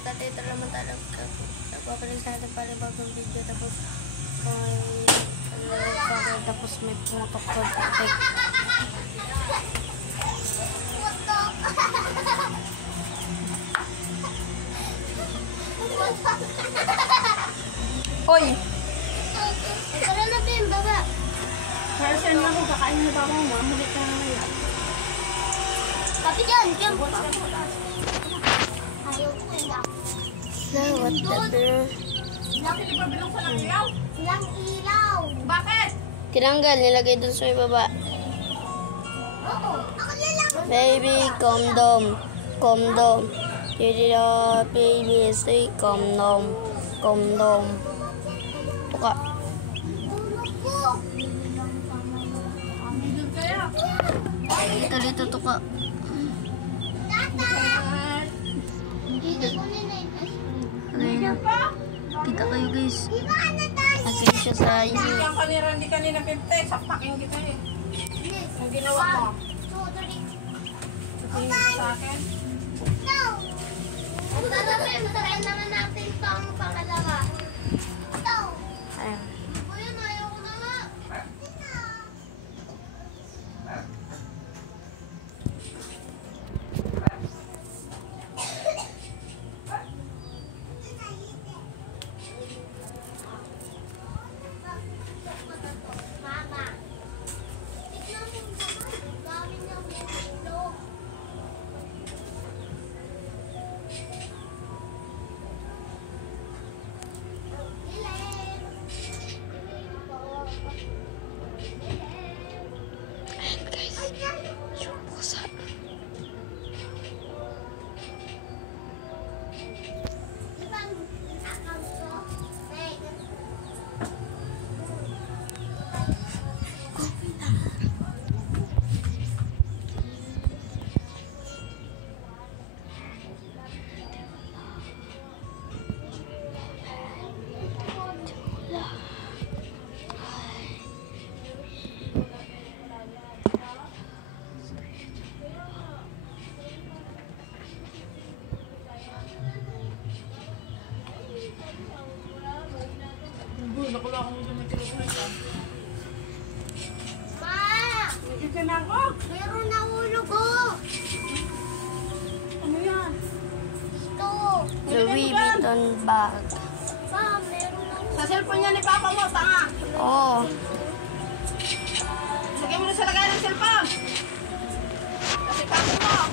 Katito naman talaga. Nagpapalit sa atin pala bagong video. Tapos, tapos may pumutok ko. Oy! Tara na din, baba. Kaya saan lang kung kakain na ba ako, mamulit ka na ngayon. Kapit yan, yan. Ayaw ko lang. Whatever. Bakit ipabilong sa ilaw? Lang ilaw. Bakit? Tinanggal, nilagay dun sa ibaba. Oo, ako na lang. Baby, condom. Condom. Tira, baby, say condom. Condom. Tuka. Tulog ko. Amigin kaya. Dito, tuka. Tata. Hindi ko na Ayan. Kita kayo guys. Iba na tayo. Nagkaya siya sa inyo. Hindi kanina 50, sapakin kita eh. Ang ginawa mo. Sapakin sa akin. No. Tara naman natin pang pangalawa. No. Ayan. Ayun, ayaw ko na nga. Mama. Tignan mo naman. Ang dami niya ulo. Ayan guys. Yung pusa. Nakula akong medyo may kilometer. Ma! Nagkita na ako. Meron na ulo ko! Ano yan? Ito! Louis Vuitton bag. Ma, meron na ulo. Sa cellphone niya ni Papa mo, tanga. Oh. Lagyan mo na sa lagay ng cellphone. Kasi Papa mo.